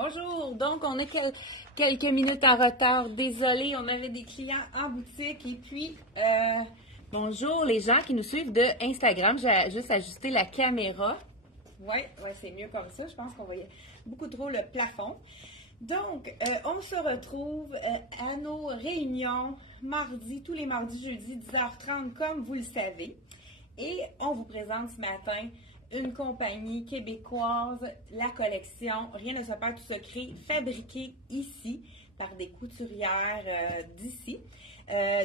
Bonjour, donc on est quelques minutes en retard, désolé, on avait des clients en boutique et puis bonjour les gens qui nous suivent de Instagram, j'ai juste ajusté la caméra. Ouais, c'est mieux comme ça, je pense qu'on voyait beaucoup trop le plafond. Donc, on se retrouve à nos réunions mardi, tous les mardis, jeudi, 10h30, comme vous le savez. Et on vous présente ce matin une compagnie québécoise, la collection Rien ne se perd tout secret, fabriquée ici par des couturières d'ici.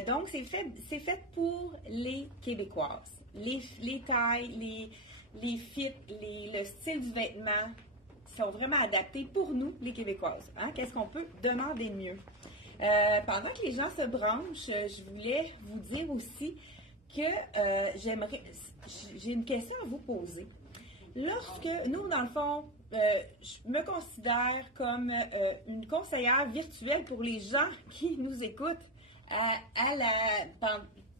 Donc, c'est fait pour les Québécoises. Les tailles, les fits, le style du vêtement sont vraiment adaptés pour nous, les Québécoises. Hein? Qu'est-ce qu'on peut demander de mieux? Pendant que les gens se branchent, je voulais vous dire aussi que j'ai une question à vous poser. Lorsque nous, dans le fond, je me considère comme une conseillère virtuelle pour les gens qui nous écoutent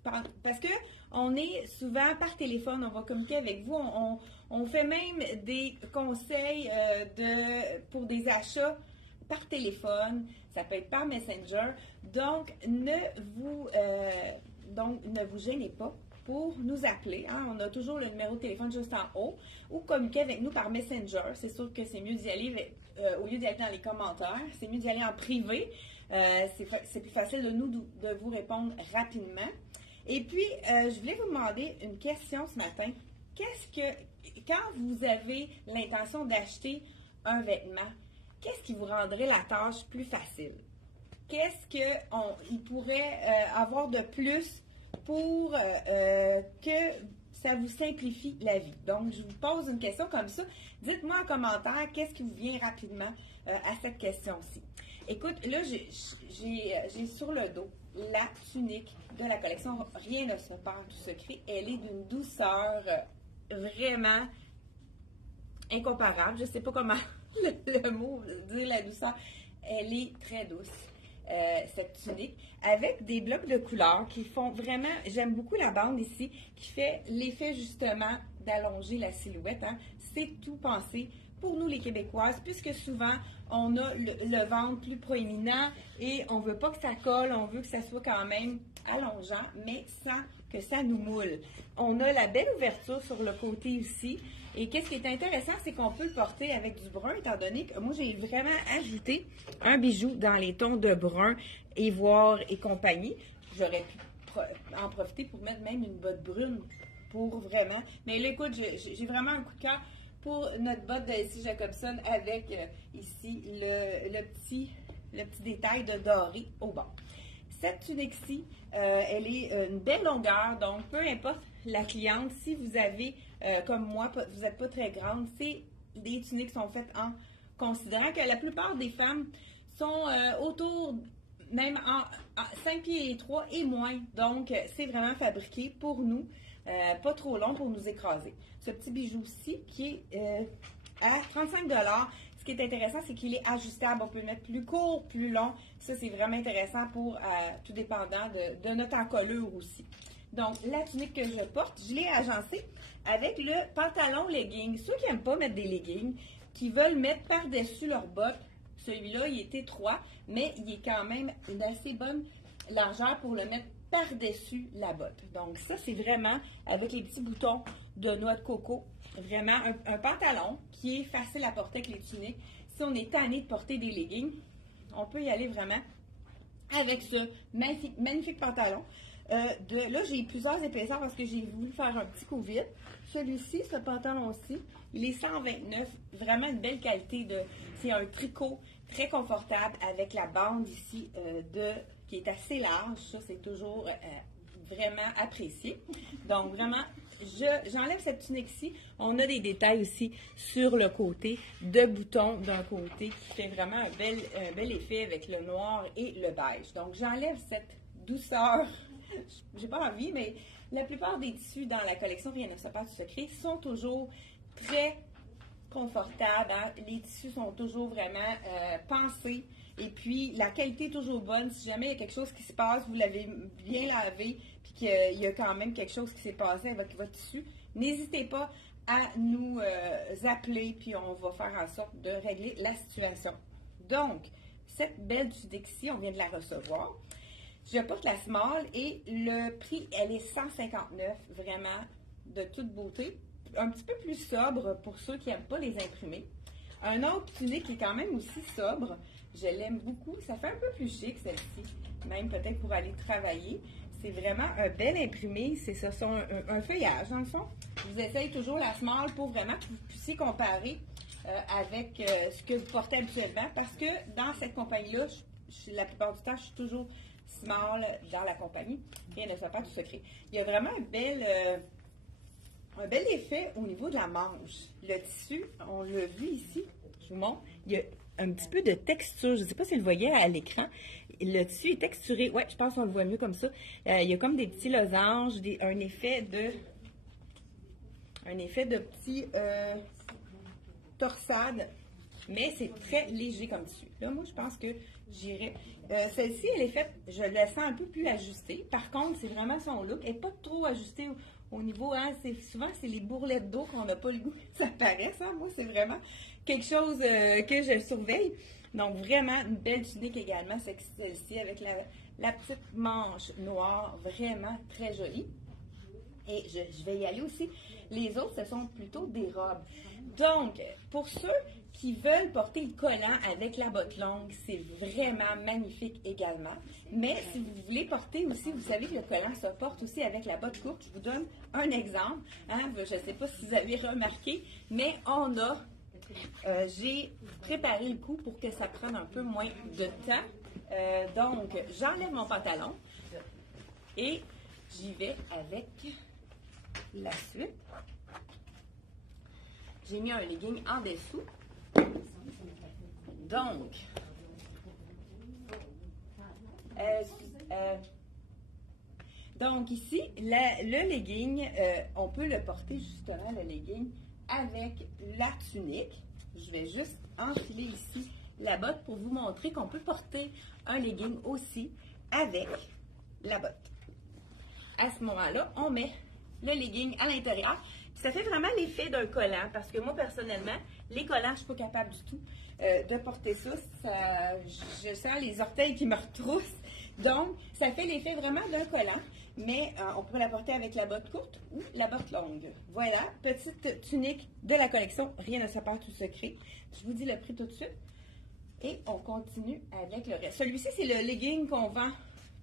parce que on est souvent par téléphone, on va communiquer avec vous, on fait même des conseils pour des achats par téléphone, ça peut être par Messenger, donc ne vous gênez pas pour nous appeler. Hein? On a toujours le numéro de téléphone juste en haut ou communiquer avec nous par Messenger. C'est sûr que c'est mieux d'y aller, au lieu d'y aller dans les commentaires, c'est mieux d'y aller en privé. C'est plus facile de vous répondre rapidement. Et puis, je voulais vous demander une question ce matin. Quand vous avez l'intention d'acheter un vêtement, qu'est-ce qui vous rendrait la tâche plus facile? Qu'est-ce qu'il pourrait avoir de plus pour que ça vous simplifie la vie? Donc, je vous pose une question comme ça. Dites-moi en commentaire qu'est-ce qui vous vient rapidement à cette question-ci. Écoute, là, j'ai sur le dos la tunique de la collection Rien ne se perd tout secret. Elle est d'une douceur vraiment incomparable. Je ne sais pas comment le mot dire la douceur. Elle est très douce. Cette tunique, avec des blocs de couleurs qui font vraiment, j'aime beaucoup la bande ici, qui fait l'effet justement d'allonger la silhouette. Hein. C'est tout pensé pour nous les Québécoises, puisque souvent on a le ventre plus proéminent et on veut pas que ça colle, on veut que ça soit quand même allongeant, mais sans que ça nous moule. On a la belle ouverture sur le côté ici. Et qu'est-ce qui est intéressant, c'est qu'on peut le porter avec du brun, étant donné que moi, j'ai vraiment ajouté un bijou dans les tons de brun, ivoire et compagnie. J'aurais pu en profiter pour mettre même une botte brune pour vraiment. Mais là, écoute, j'ai vraiment un coup de cœur pour notre botte d'Elsie Jacobson avec ici le petit détail de doré au bord. Cette tunique-ci, elle est une belle longueur, donc peu importe la cliente, si vous avez, comme moi, vous n'êtes pas très grande, des tuniques sont faites en considérant que la plupart des femmes sont autour, même en 5 pieds et 3 et moins. Donc, c'est vraiment fabriqué pour nous, pas trop long pour nous écraser. Ce petit bijou-ci qui est à 35 $. Ce qui est intéressant, c'est qu'il est ajustable. On peut le mettre plus court, plus long. Ça, c'est vraiment intéressant pour tout dépendant de notre encolure aussi. Donc, la tunique que je porte, je l'ai agencée avec le pantalon legging. Ceux qui n'aiment pas mettre des leggings, qui veulent mettre par-dessus leurs bottes, celui-là, il est étroit, mais il est quand même une assez bonne largeur pour le mettre par-dessus la botte. Donc, ça, c'est vraiment avec les petits boutons de noix de coco. Vraiment un pantalon qui est facile à porter avec les tuniques. Si on est tanné de porter des leggings, on peut y aller vraiment avec ce magnifique pantalon. Là, j'ai plusieurs épaisseurs parce que j'ai voulu faire un petit coup vite. Celui-ci, ce pantalon-ci, il est 129, vraiment une belle qualité. C'est un tricot très confortable avec la bande ici qui est assez large. Ça, c'est toujours vraiment apprécié. Donc, vraiment, j'enlève cette tunique-ci. On a des détails aussi sur le côté, de boutons d'un côté qui fait vraiment un bel effet avec le noir et le beige. Donc, j'enlève cette douceur. J'ai pas envie, mais la plupart des tissus dans la collection Rien ne se perd tout secret sont toujours très confortables. Hein? Les tissus sont toujours vraiment pensés. Et puis, la qualité est toujours bonne. Si jamais il y a quelque chose qui se passe, vous l'avez bien lavé, puis qu'il y a quand même quelque chose qui s'est passé avec votre tissu, n'hésitez pas à nous appeler, puis on va faire en sorte de régler la situation. Donc, cette belle tunique-ci, on vient de la recevoir. Je porte la small et le prix, elle est 159, vraiment de toute beauté. Un petit peu plus sobre pour ceux qui n'aiment pas les imprimer. Un autre tunique qui est quand même aussi sobre, je l'aime beaucoup. Ça fait un peu plus chic celle-ci, même peut-être pour aller travailler. C'est vraiment un bel imprimé. C'est ça, un feuillage dans le fond. Je vous essaye toujours la small pour vraiment que vous puissiez comparer avec ce que vous portez habituellement. Parce que dans cette compagnie-là, la plupart du temps, je suis toujours small dans la compagnie. Rien ne soit pas tout secret. Il y a vraiment un bel effet au niveau de la manche. Le tissu, on l'a vu ici, je vous montre, il y a un petit peu de texture. Je ne sais pas si vous le voyez à l'écran. Le tissu est texturé. Oui, je pense qu'on le voit mieux comme ça. Il y a comme des petits losanges, un effet de petits torsades. Mais c'est très léger comme tissu. Là, moi, je pense que j'irais. Celle-ci, elle est faite, je la sens un peu plus ajustée. Par contre, c'est vraiment son look. Elle n'est pas trop ajustée au niveau, hein, souvent, c'est les bourrelettes d'eau qu'on n'a pas le goût que ça paraisse. Hein. Moi, c'est vraiment quelque chose que je surveille. Donc, vraiment, une belle tunique également, c'est celle-ci, avec la petite manche noire, vraiment très jolie. Et je vais y aller aussi. Les autres, ce sont plutôt des robes. Donc, pour ceux qui veulent porter le collant avec la botte longue, c'est vraiment magnifique également. Mais si vous voulez porter aussi, vous savez que le collant se porte aussi avec la botte courte. Je vous donne un exemple. Hein, je ne sais pas si vous avez remarqué, mais j'ai préparé le coup pour que ça prenne un peu moins de temps. Donc, j'enlève mon pantalon et j'y vais avec la suite. J'ai mis un legging en dessous. Donc ici, le legging, on peut le porter justement, le legging, avec la tunique. Je vais juste enfiler ici la botte pour vous montrer qu'on peut porter un legging aussi avec la botte. À ce moment-là, on met le legging à l'intérieur. Ça fait vraiment l'effet d'un collant parce que moi, personnellement, les collants, je ne suis pas capable du tout de porter ça. Je sens les orteils qui me retroussent. Donc, ça fait l'effet vraiment d'un collant, mais on peut la porter avec la botte courte ou la botte longue. Voilà, petite tunique de la collection Rien ne se perd tout secret. Je vous dis le prix tout de suite. Et on continue avec le reste. Celui-ci, c'est le legging qu'on vend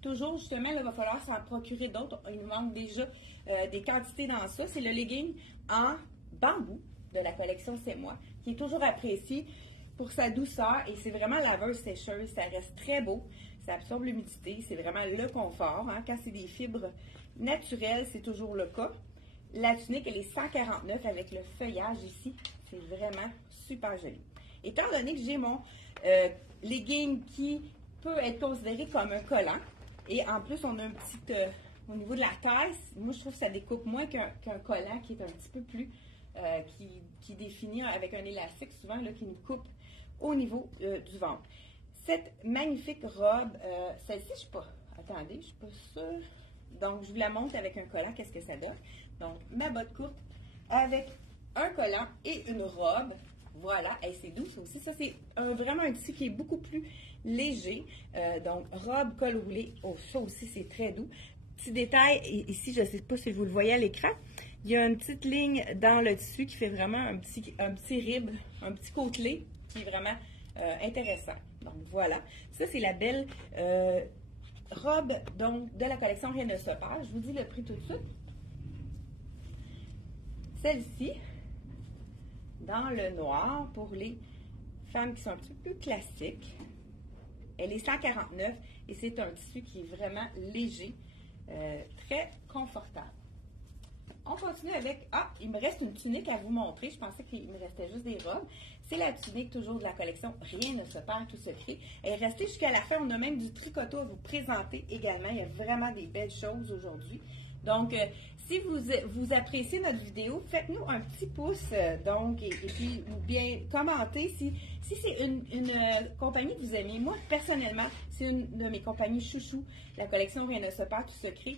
toujours, justement. Là, il va falloir s'en procurer d'autres. Il nous manque déjà des quantités dans ça. C'est le legging en bambou de la collection C'est Moi, qui est toujours apprécié pour sa douceur et c'est vraiment laveuse sécheuse. Ça reste très beau. Ça absorbe l'humidité. C'est vraiment le confort. Hein. Quand c'est des fibres naturelles, c'est toujours le cas. La tunique, elle est 149 avec le feuillage ici. C'est vraiment super joli. Étant donné que j'ai mon legging qui peut être considéré comme un collant, et en plus, on a un petit, au niveau de la taille, moi je trouve que ça découpe moins qu'un collant qui est un petit peu plus, qui définit avec un élastique souvent, là, qui nous coupe au niveau du ventre. Cette magnifique robe, celle-ci, je ne suis pas, attendez, je ne suis pas sûre. Donc, je vous la montre avec un collant, qu'est-ce que ça donne. Donc, ma botte courte avec un collant et une robe. Voilà, et c'est doux ça aussi. Ça, c'est vraiment un tissu qui est beaucoup plus léger. Donc, robe, col roulé. Oh, ça aussi, c'est très doux. Petit détail, ici, je ne sais pas si vous le voyez à l'écran, il y a une petite ligne dans le tissu qui fait vraiment un petit rib, un petit côtelé qui est vraiment intéressant. Donc, voilà. Ça, c'est la belle robe donc, de la collection Rien ne se perd. Je vous dis le prix tout de suite. Celle-ci, dans le noir, pour les femmes qui sont un petit peu plus classiques, elle est 149 et c'est un tissu qui est vraiment léger, très confortable. On continue avec, il me reste une tunique à vous montrer. Je pensais qu'il me restait juste des robes. C'est la tunique toujours de la collection Rien ne se perd tout secret. Elle est restée jusqu'à la fin. On a même du tricoto à vous présenter également. Il y a vraiment des belles choses aujourd'hui. Donc, si vous appréciez notre vidéo, faites-nous un petit pouce, donc, et puis, ou bien commentez si c'est une compagnie que vous aimez. Moi, personnellement, c'est une de mes compagnies chouchou, la collection Rien ne se perd tout secret.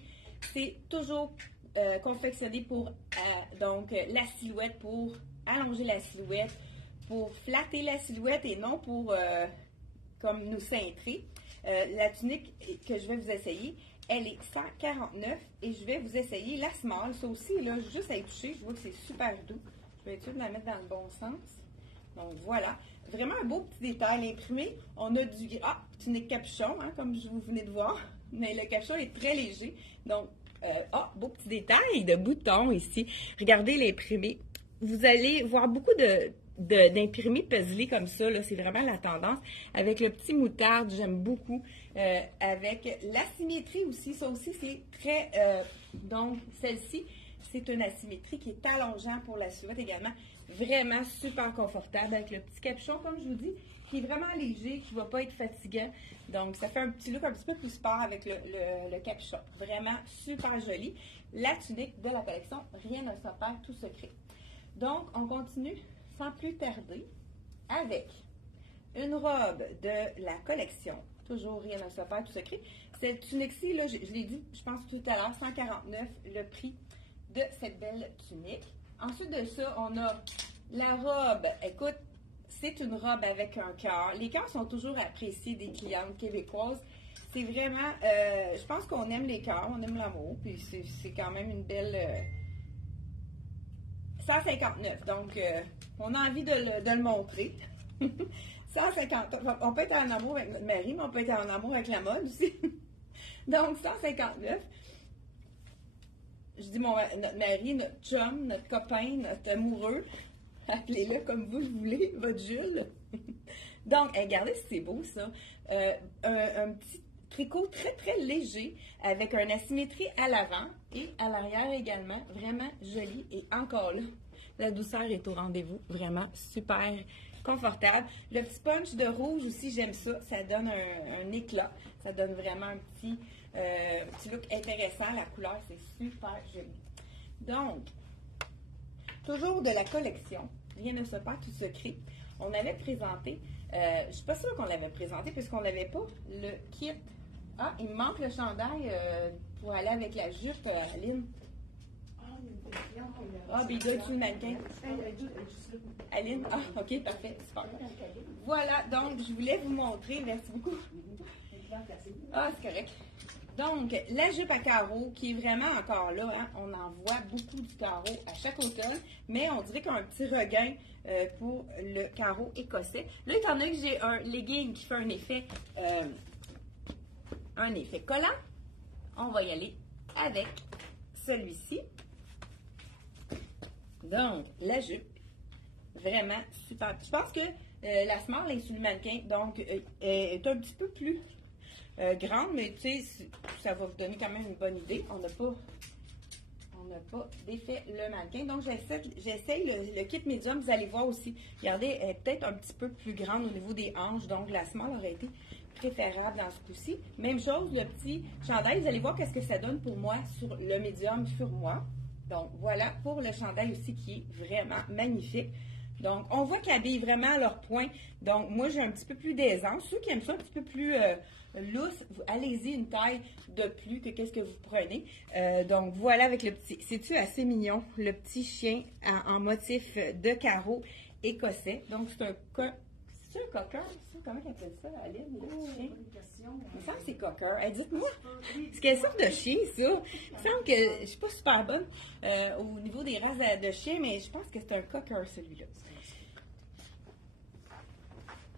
C'est toujours confectionné pour donc la silhouette, pour allonger la silhouette, pour flatter la silhouette et non pour comme nous cintrer. La tunique que je vais vous essayer, elle est 149 et je vais vous essayer la small. Ça aussi, là, juste à y toucher, je vois que c'est super doux. Je vais essayer de la mettre dans le bon sens. Donc voilà, vraiment un beau petit détail imprimé. On a du tunique capuchon, hein, comme vous venez de voir, mais le capuchon est très léger. Donc, beau petit détail de boutons ici. Regardez l'imprimé. Vous allez voir beaucoup d'imprimés puzzlés comme ça, là, c'est vraiment la tendance. Avec le petit moutarde, j'aime beaucoup. Avec l'asymétrie aussi, ça aussi c'est très... donc, celle-ci, c'est une asymétrie qui est allongeante pour la silhouette également. Vraiment super confortable avec le petit capuchon, comme je vous dis, qui est vraiment léger, qui ne va pas être fatigant. Donc, ça fait un petit look un petit peu plus sport avec le capuchon. Vraiment super joli. La tunique de la collection, rien ne se perd, tout secret. Donc, on continue sans plus tarder avec une robe de la collection. Toujours rien ne se perd, tout secret. Cette tunique-ci, là, je l'ai dit, je pense tout à l'heure, 149 le prix de cette belle tunique. Ensuite de ça, on a la robe. Écoute, c'est une robe avec un cœur. Les cœurs sont toujours appréciés des clientes québécoises. C'est vraiment, je pense qu'on aime les cœurs, on aime l'amour, puis c'est quand même une belle... 159, donc on a envie de le montrer. 150, on peut être en amour avec notre mari, mais on peut être en amour avec la mode aussi. Donc 159. Je dis notre mari, notre chum, notre copain, notre amoureux, appelez-le comme vous le voulez, votre Jules. Donc, regardez si c'est beau ça. Un petit tricot très très léger avec une asymétrie à l'avant et à l'arrière également. Vraiment joli. Et encore là, la douceur est au rendez-vous. Vraiment super confortable. Le petit punch de rouge aussi, j'aime ça. Ça donne un éclat. Ça donne vraiment un petit look intéressant. La couleur, c'est super joli. Donc, toujours de la collection. Rien ne se perd, tout secret. On avait présenté, je ne suis pas sûre qu'on l'avait présenté puisqu'on n'avait pas le kit. Ah, il me manque le chandail pour aller avec la jupe, Aline. Ah, ben il doit être sur le mannequin. Aline? Ah, ok, parfait, super. Voilà, donc je voulais vous montrer, merci beaucoup. Ah, c'est correct. Donc, la jupe à carreaux, qui est vraiment encore là, hein, on en voit beaucoup du carreau à chaque automne, mais on dirait qu'il y a un petit regain pour le carreau écossais. Là, étant donné que j'ai un legging qui fait un effet collant, on va y aller avec celui-ci. Donc, la jupe, vraiment super. Je pense que la small est sur le mannequin, donc est un petit peu plus grande, mais tu sais, ça va vous donner quand même une bonne idée. On n'a pas défait le mannequin. Donc, j'essaye le kit médium. Vous allez voir aussi, regardez, elle est peut-être un petit peu plus grande au niveau des hanches, donc la small aurait été préférable dans ce coup-ci. Même chose, le petit chandail, vous allez voir qu'est-ce que ça donne pour moi sur le médium sur moi. Donc, voilà pour le chandail aussi qui est vraiment magnifique. Donc, on voit qu'ils habillent vraiment à leur point. Donc, moi, j'ai un petit peu plus d'aisance. Ceux qui aiment ça un petit peu plus lousse, allez-y une taille de plus que qu'est-ce que vous prenez. Donc, voilà avec le petit... C'est-tu assez mignon? Le petit chien en motif de carreau écossais. Donc, c'est un cocker? Comment on appelle ça, Aline? Le petit chien? Il me semble que c'est cocker. Dites-moi, c'est quelle sorte de chien, ça? Il me semble que je ne suis pas super bonne au niveau des races de chiens, mais je pense que c'est un cocker, celui-là.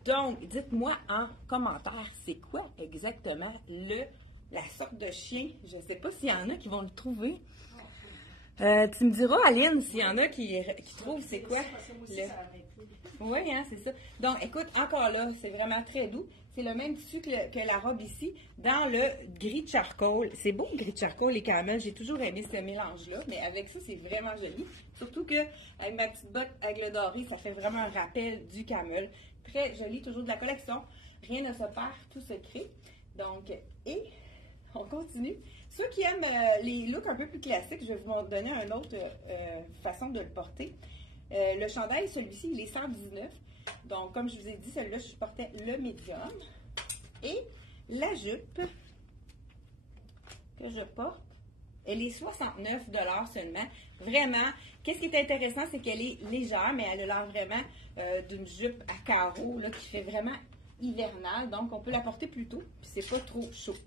Donc, dites-moi en commentaire, c'est quoi exactement la sorte de chien? Je ne sais pas s'il y en a qui vont le trouver. Tu me diras, Aline, s'il y en a qui trouvent c'est quoi? Oui, hein, c'est ça. Donc, écoute, encore là, c'est vraiment très doux. C'est le même tissu que la robe ici, dans le gris charcoal. C'est beau le gris charcoal et camel. J'ai toujours aimé ce mélange-là, mais avec ça, c'est vraiment joli. Surtout que avec ma petite botte aigle doré, ça fait vraiment un rappel du camel. Très joli, toujours de la collection. Rien ne se perd, tout se crée. Donc, et on continue. Ceux qui aiment les looks un peu plus classiques, je vais vous donner une autre façon de le porter. Le chandail, celui-ci, il est 119. Donc, comme je vous ai dit, celui-là, je portais le médium. Et la jupe que je porte, Elle est 69 seulement. Vraiment, qu'est-ce qui est intéressant, c'est qu'elle est légère, mais elle a l'air vraiment d'une jupe à carreaux là, qui fait vraiment hivernale. Donc, on peut la porter plus tôt, puis c'est pas trop chaud.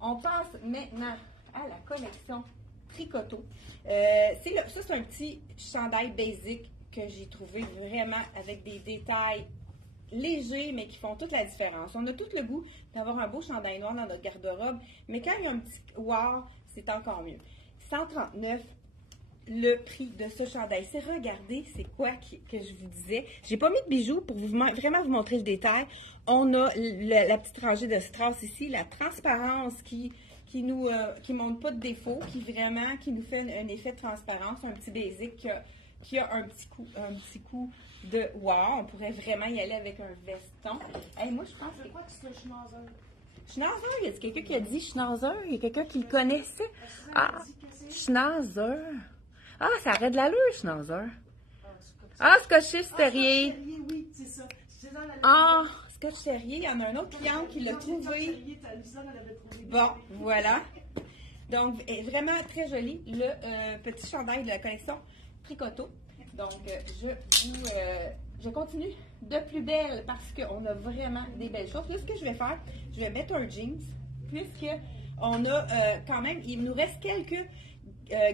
On passe maintenant à la collection Tricoto. Ça, c'est un petit chandail basic que j'ai trouvé vraiment avec des détails légers, mais qui font toute la différence. On a tout le goût d'avoir un beau chandail noir dans notre garde-robe, mais quand il y a un petit wow, c'est encore mieux. 139 le prix de ce chandail. C'est, regardez, c'est quoi que je vous disais. J'ai pas mis de bijoux pour vraiment vous montrer le détail. On a la petite rangée de strass ici, la transparence qui montre pas de défaut, qui nous fait un effet de transparence, un petit basic qui a un petit coup de wow. On pourrait vraiment y aller avec un veston. Hey, moi, je pense Je crois que c'est Schnauzer. Schnauzer, il y a quelqu'un qui a dit Schnauzer? Il y a quelqu'un qui le connaissait? Ah, Schnauzer. Ah, ça aurait de l'allure, Schnauzer. Ah, Scotch Terrier. Oui, c'est ça. Ah, Scotch Terrier. Il y en a un autre client qui l'a trouvé. Bon, voilà. Donc, vraiment très joli, le petit chandail de la collection Tricoto. Donc, je continue de plus belle parce qu'on a vraiment des belles choses. Là, ce que je vais faire, je vais mettre un jeans, puisque on a quand même, il nous reste quelques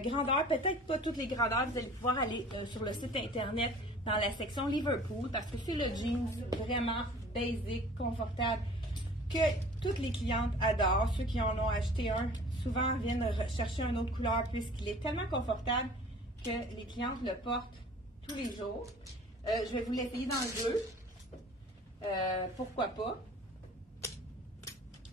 grandeurs, peut-être pas toutes les grandeurs. Vous allez pouvoir aller sur le site internet dans la section Liverpool, parce que c'est le jeans vraiment basic, confortable, que toutes les clientes adorent. Ceux qui en ont acheté un, souvent viennent chercher une autre couleur, puisqu'il est tellement confortable que les clientes le portent tous les jours. Je vais vous l'essayer dans le bleu. Pourquoi pas.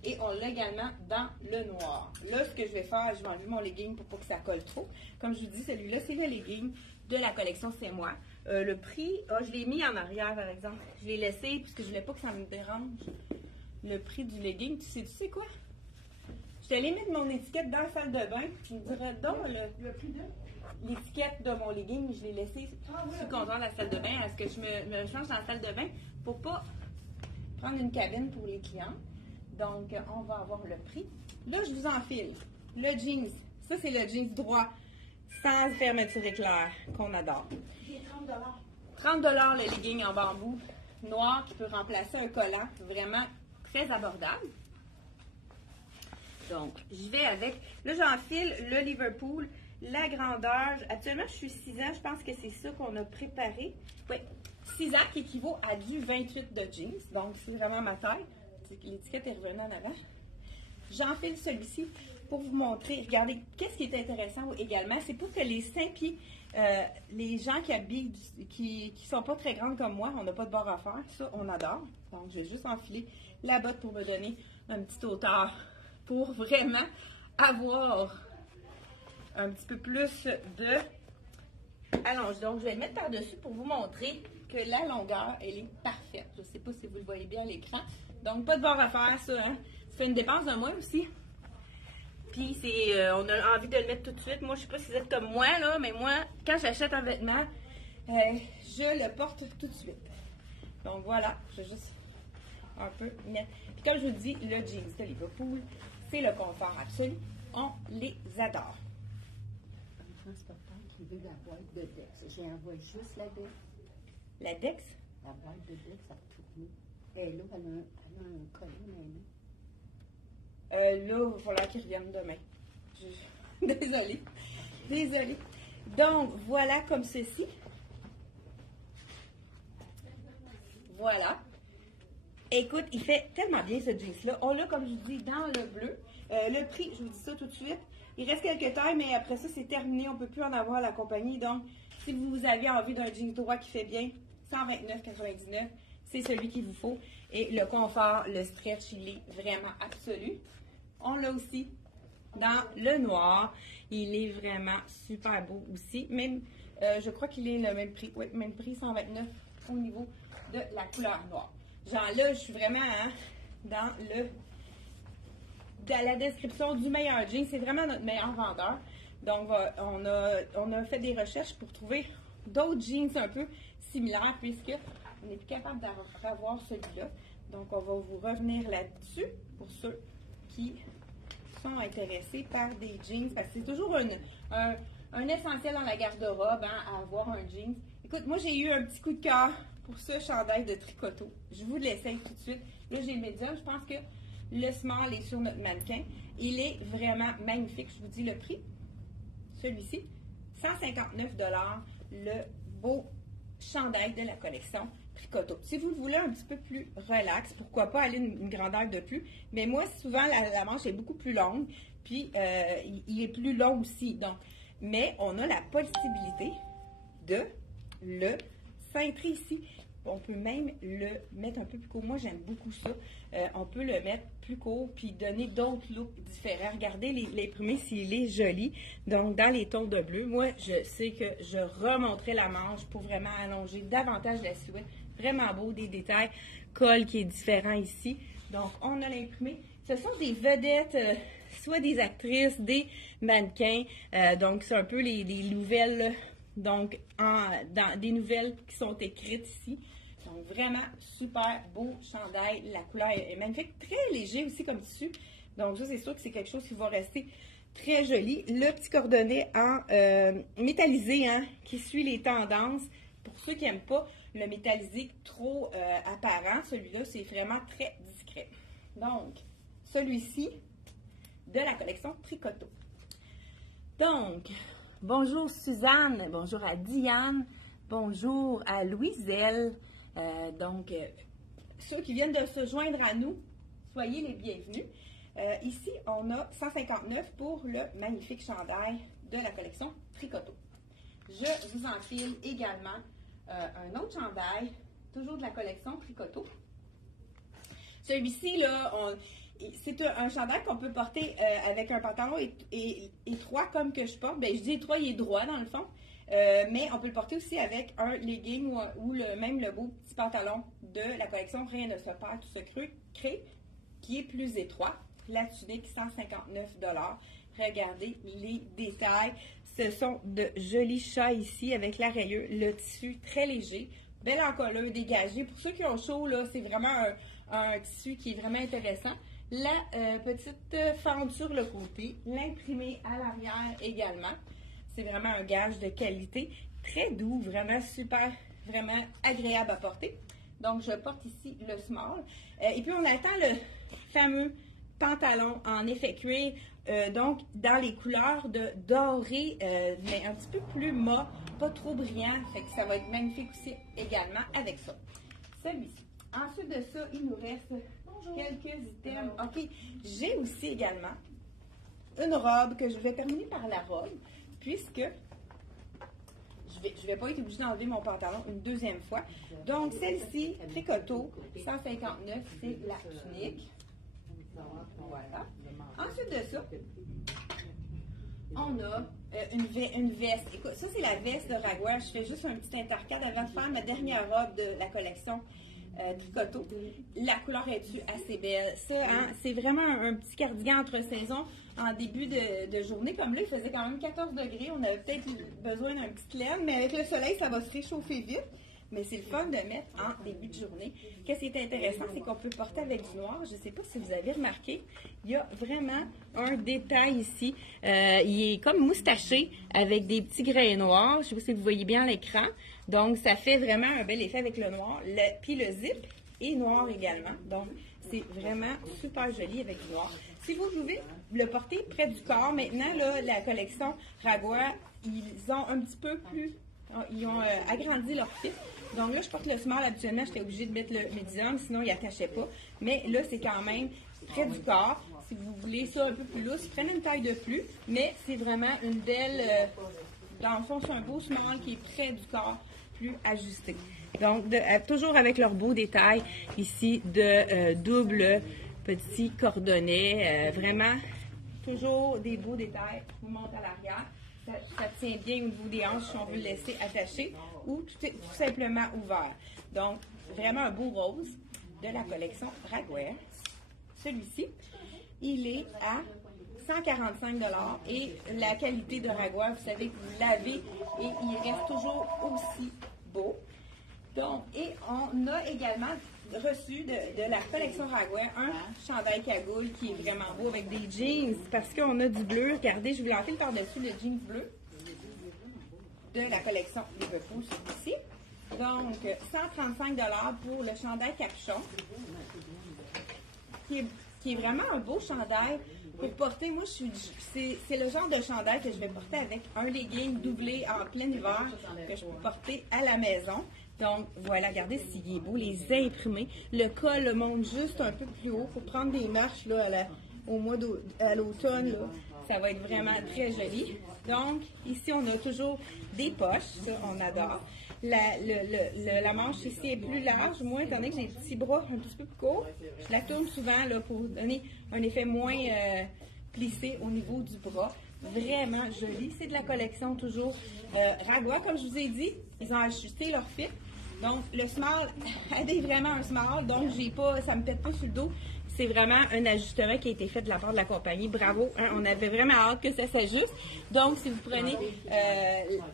Et on l'a également dans le noir. Là, ce que je vais faire, je vais enlever mon legging pour pas que ça colle trop. Comme je vous dis, celui-là, c'est le legging de la collection C'est Moi. Le prix, je l'ai mis en arrière, par exemple. Je l'ai laissé puisque je voulais pas que ça me dérange. Le prix du legging, tu sais quoi? Je t'allais mettre mon étiquette dans la salle de bain. Tu me dirais donc le prix de... L'étiquette de mon legging, je l'ai laissé sous le comptoir de la salle de bain. Est-ce que je me change dans la salle de bain pour pas prendre une cabine pour les clients? Donc, on va avoir le prix. Là, je vous enfile le jeans. Ça, c'est le jeans droit, sans fermeture éclair, qu'on adore. Il est 30 30 $ le legging en bambou noir qui peut remplacer un collant. Vraiment très abordable. Donc, je vais avec... Là, j'enfile le Liverpool. La grandeur, actuellement, je suis 6 ans. Je pense que c'est ça qu'on a préparé. Oui, 6 ans qui équivaut à du 28 de jeans. Donc, c'est vraiment ma taille. L'étiquette est revenue en avant. J'enfile celui-ci pour vous montrer. Regardez, qu'est-ce qui est intéressant également, c'est pour que les 5 pieds, les gens qui habillent, qui sont pas très grandes comme moi, on n'a pas de bord à faire. Ça, on adore. Donc, je vais juste enfiler la botte pour me donner un petit hauteur pour vraiment avoir un petit peu plus de allonge. Donc, je vais le mettre par-dessus pour vous montrer que la longueur, elle est parfaite. Je ne sais pas si vous le voyez bien à l'écran. Donc, pas de bord à faire, ça. Hein? Ça fait une dépense de moins aussi. Puis, on a envie de le mettre tout de suite. Moi, je ne sais pas si vous êtes comme moi, là, mais moi, quand j'achète un vêtement, je le porte tout de suite. Donc, voilà. Je vais juste un peu mettre. Puis, comme je vous dis, le jeans de Liverpool, c'est le confort absolu. On les adore. Transporteur qui veut la boîte de Dex. J'ai envoyé juste la Dex. La Dex? La boîte de Dex a tourné. Et là, elle a un collet maintenant. Là, il va falloir qu'il revienne demain. Désolée. Désolée. Donc, voilà comme ceci. Voilà. Écoute, il fait tellement bien ce jeans-là. On l'a, comme je vous dis, dans le bleu. Le prix, je vous dis ça tout de suite. Il reste quelques tailles, mais après ça, c'est terminé. On ne peut plus en avoir à la compagnie. Donc, si vous avez envie d'un jeans droit qui fait bien, 129,99, c'est celui qu'il vous faut. Et le confort, le stretch, il est vraiment absolu. On l'a aussi dans le noir. Il est vraiment super beau aussi. Même, je crois qu'il est le même prix. Oui, même prix, 129 au niveau de la couleur noire. Genre là, je suis vraiment dans la description du meilleur jean. C'est vraiment notre meilleur vendeur. Donc, on a fait des recherches pour trouver d'autres jeans un peu similaires, puisque on n'est plus capable d'avoir celui-là. Donc, on va vous revenir là-dessus pour ceux qui sont intéressés par des jeans, parce que c'est toujours un essentiel dans la garde-robe, hein, à avoir un jeans. Écoute, moi, j'ai eu un petit coup de cœur pour ce chandail de tricoto. Je vous l'essaye tout de suite. Là, j'ai le médium. Je pense que le small est sur notre mannequin. Il est vraiment magnifique. Je vous dis le prix. Celui-ci, 159 $, le beau chandail de la collection tricoto. Si vous le voulez un petit peu plus relax, pourquoi pas aller une grandeur de plus. Mais moi, souvent, la manche est beaucoup plus longue. Puis, il est plus long aussi. Donc, mais on a la possibilité de le cintrer ici. On peut même le mettre un peu plus court. Moi, j'aime beaucoup ça. On peut le mettre plus court puis donner d'autres looks différents. Regardez l'imprimé s'il est joli. Donc, dans les tons de bleu, moi, je sais que je remonterai la manche pour vraiment allonger davantage la silhouette. Vraiment beau, des détails. Col qui est différent ici. Donc, on a l'imprimé. Ce sont des vedettes, soit des actrices, des mannequins. Donc, c'est un peu les nouvelles, donc, dans des nouvelles qui sont écrites ici. Donc, vraiment super beau chandail. La couleur est magnifique. Très léger aussi comme tissu. Donc, ça, c'est sûr que c'est quelque chose qui va rester très joli. Le petit cordonnet en métallisé, hein, qui suit les tendances. Pour ceux qui n'aiment pas le métallisé trop apparent, celui-là, c'est vraiment très discret. Donc, celui-ci de la collection Tricoto. Donc, bonjour Suzanne, bonjour à Diane, bonjour à Louiselle. Ceux qui viennent de se joindre à nous, soyez les bienvenus. Ici, on a 159 pour le magnifique chandail de la collection Tricoto. Je vous enfile également un autre chandail, toujours de la collection Tricoto. Celui-ci, là, c'est un chandail qu'on peut porter avec un pantalon étroit comme que je porte. Bien, je dis étroit, il est droit dans le fond. Mais on peut le porter aussi avec un legging ou même le beau petit pantalon de la collection Rien ne se perd, tout se crée, qui est plus étroit. La tunique, 159 $. Regardez les détails. Ce sont de jolis chats ici avec la rayure, le tissu très léger, belle encolure, dégagée. Pour ceux qui ont chaud, là, c'est vraiment un tissu qui est vraiment intéressant. La petite fente sur le côté, l'imprimé à l'arrière également. C'est vraiment un gage de qualité, très doux, vraiment super, vraiment agréable à porter. Donc, je porte ici le small. Et puis, on attend le fameux pantalon en effet cuir, donc dans les couleurs de doré, mais un petit peu plus mat, pas trop brillant. Fait que ça va être magnifique aussi également avec ça. Celui-ci. Ensuite de ça, il nous reste quelques items. OK, j'ai aussi également une robe que je vais terminer par la robe, puisque je vais pas être obligée d'enlever mon pantalon une deuxième fois. Donc, celle-ci, Tricoto, 159, c'est la tunique. Voilà. Ensuite de ça, on a une veste. Écoute, ça, c'est la veste de Raguer. Je fais juste un petit intercade avant de faire ma dernière robe de la collection Tricoto. La couleur est-tu assez belle? Ça, hein, c'est vraiment un petit cardigan entre saisons. En début de journée, comme là, il faisait quand même 14 degrés. On avait peut-être besoin d'un petit laine, mais avec le soleil, ça va se réchauffer vite. Mais c'est le fun de mettre en début de journée. Qu'est-ce qui est intéressant, c'est qu'on peut porter avec du noir. Je ne sais pas si vous avez remarqué, il y a vraiment un détail ici. Il est comme moustaché avec des petits grains noirs. Je ne sais pas si vous voyez bien à l'écran. Donc, ça fait vraiment un bel effet avec le noir. Puis le zip est noir également. Donc, c'est vraiment super joli avec du noir. Si vous pouvez le porter près du corps, maintenant, là, la collection Raguer, ils ont un petit peu plus... Ils ont agrandi leur fit. Donc là, je porte le small. Habituellement, j'étais obligée de mettre le médium, sinon il n'attachait pas. Mais là, c'est quand même près du corps. Si vous voulez ça un peu plus lousse, prenez une taille de plus. Mais c'est vraiment une belle... dans le fond, c'est un beau small qui est près du corps, plus ajusté. Donc, toujours avec leur beau détail ici de double petit cordonnet. Vraiment, toujours des beaux détails. Je vous montre à l'arrière. Ça tient bien au niveau des hanches si on veut le laisser attaché ou tout simplement ouvert. Donc, vraiment un beau rose de la collection Raguer. Celui-ci, il est à 145 $ et la qualité de Raguer, vous savez que vous lavez et il reste toujours aussi beau. Donc, et on a également reçu de la collection Ragua un chandail cagoule qui est vraiment beau avec des jeans parce qu'on a du bleu. Regardez, je vous l'ai enfilé par-dessus le jeans bleu de la collection Liverpool ici. Donc, 135 $ pour le chandail capuchon qui est vraiment un beau chandail pour porter. Moi, c'est le genre de chandail que je vais porter avec un legging doublé en plein hiver que je peux porter à la maison. Donc, voilà, regardez s'il est beau, les imprimés. Le col le monte juste un peu plus haut pour prendre des marches là, à l'automne. Ça va être vraiment très joli. Donc, ici, on a toujours des poches. Ça, on adore. La manche ici est plus large, moi, étant donné que j'ai des petits bras un petit peu plus courts. Je la tourne souvent là, pour donner un effet moins plissé au niveau du bras. Vraiment joli. C'est de la collection toujours Ragua, comme je vous ai dit. Ils ont ajusté leur fit. Donc, le small est vraiment un small. Donc, ça me pète pas sur le dos. C'est vraiment un ajustement qui a été fait de la part de la compagnie. Bravo. Hein, on avait vraiment hâte que ça s'ajuste. Donc, si vous prenez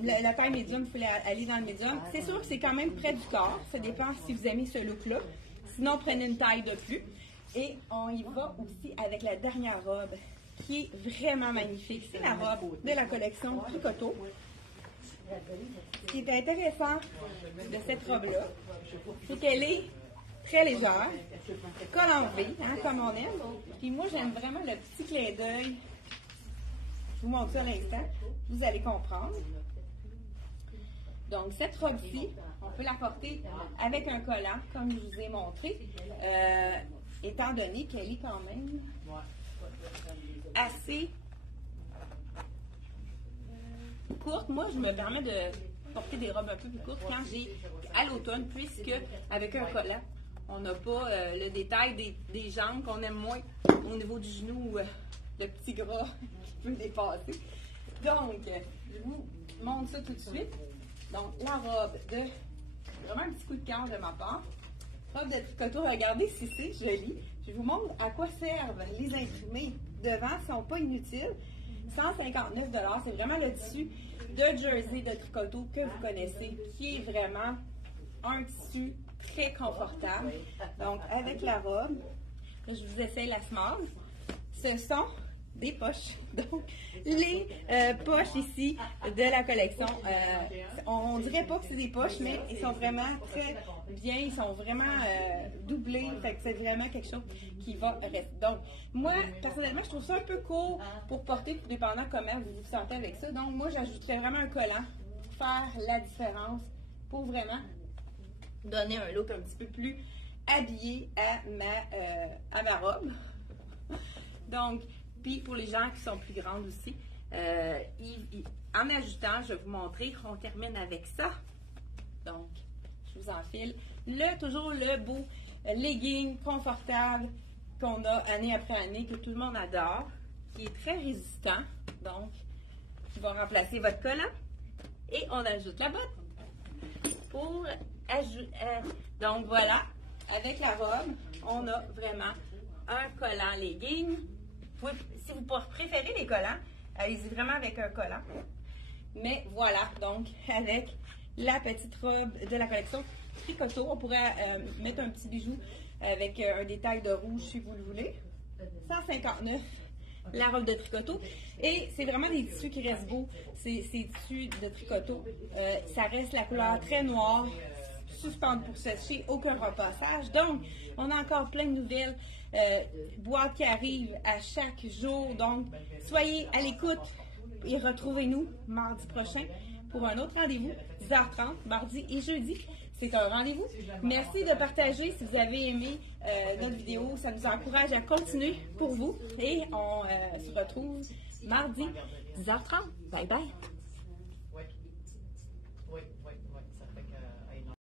la taille médium, vous pouvez aller dans le médium. C'est sûr que c'est quand même près du corps. Ça dépend si vous aimez ce look-là. Sinon, prenez une taille de plus. Et on y va aussi avec la dernière robe qui est vraiment magnifique. C'est la robe de la collection Tricoto. Ce qui est intéressant de cette robe-là, c'est qu'elle est très légère, col en V, hein, comme on aime. Puis moi, j'aime vraiment le petit clin d'œil. Je vous montre ça à l'instant. Vous allez comprendre. Donc, cette robe-ci, on peut la porter avec un collant, comme je vous ai montré, étant donné qu'elle est quand même assez courte. Moi, je me permets de porter des robes un peu plus courtes quand j'ai à l'automne, puisque avec un collant, on n'a pas le détail des jambes qu'on aime moins au niveau du genou, le petit gras qui peut dépasser. Donc, je vous montre ça tout de suite. Donc, la robe vraiment un petit coup de cœur de ma part. Robe de tricoto, regardez si c'est joli. Je vous montre à quoi servent les imprimés devant, ils ne sont pas inutiles. 159 $, c'est vraiment le tissu de jersey de tricoto que vous connaissez, qui est vraiment un tissu très confortable. Donc, avec la robe, je vous essaye la small. Ce sont des poches. Donc, les poches ici de la collection, on dirait pas que c'est des poches, mais ils sont vraiment très bien, ils sont vraiment doublés, fait que c'est vraiment quelque chose qui va rester. Donc, moi, personnellement, je trouve ça un peu court pour porter, tout dépendant comment vous vous sentez avec ça. Donc, moi, j'ajouterais vraiment un collant pour faire la différence, pour vraiment donner un look un petit peu plus habillé à ma robe. Donc, puis pour les gens qui sont plus grandes aussi, en ajoutant, je vais vous montrer, on termine avec ça. Donc, je vous enfile toujours le beau legging confortable qu'on a année après année, que tout le monde adore, qui est très résistant. Donc, qui va remplacer votre collant. Et on ajoute la botte pour ajouter. Donc voilà, avec la robe, on a vraiment un collant legging. Si vous préférez les collants, allez-y vraiment avec un collant. Mais voilà, donc avec la petite robe de la collection Tricoto, on pourrait mettre un petit bijou avec un détail de rouge si vous le voulez. 159 $, la robe de Tricoto. Et c'est vraiment des tissus qui restent beaux. Ces tissus de Tricoto, ça reste la couleur très noire, suspendre pour sécher, aucun repassage. Donc, on a encore plein de nouvelles boîtes qui arrivent à chaque jour. Donc, soyez à l'écoute et retrouvez-nous mardi prochain pour un autre rendez-vous, 10h30, mardi et jeudi. C'est un rendez-vous. Merci de partager si vous avez aimé notre vidéo. Ça nous encourage à continuer pour vous. Et on se retrouve mardi, 10h30. Bye bye!